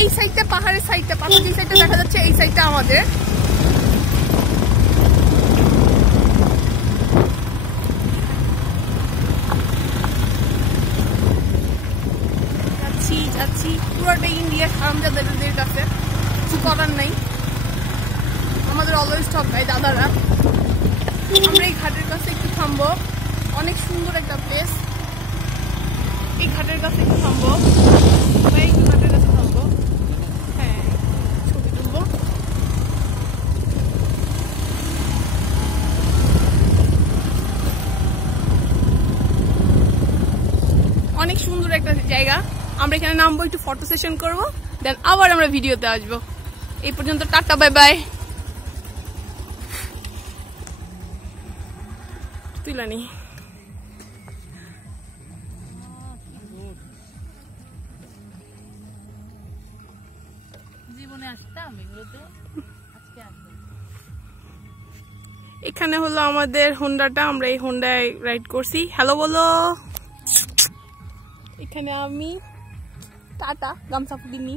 এই সাইডটা পাহাড়ের সাইডটা, পাহাড় যে সাইডটা দেখা যাচ্ছে এই সাইডটা আমাদের। যাচ্ছি যাচ্ছি পুরোটা ইন্ডিয়ার হারামজাদাদের কাছে, কিছু করার নাই, আমাদের অলওয়েজ ঠকায় দাদারা। আমরা এই ঘাটের কাছে একটু থামবো, অনেক সুন্দর একটা প্লেস। এই ঘাটের কাছে একটু থামবো, এই ঘাটের কাছে থামবো, হ্যাঁ ছবি তুলবো। অনেক সুন্দর একটা জায়গা, আমরা এখানে নামবো, একটু ফটো সেশন করবো, দেন আবার আমরা ভিডিওতে আসবো। এই পর্যন্ত টাটা, বাই বাই। তুলানি জীবনে আসতাম এগুলোতে, আজকে আসলাম। এখানে হলো আমাদের হোন্ডাটা, আমরা এই হোন্ডায় রাইড করছি। হ্যালো বলো। এখানে আমি টাটা গামছা ফুটিনি।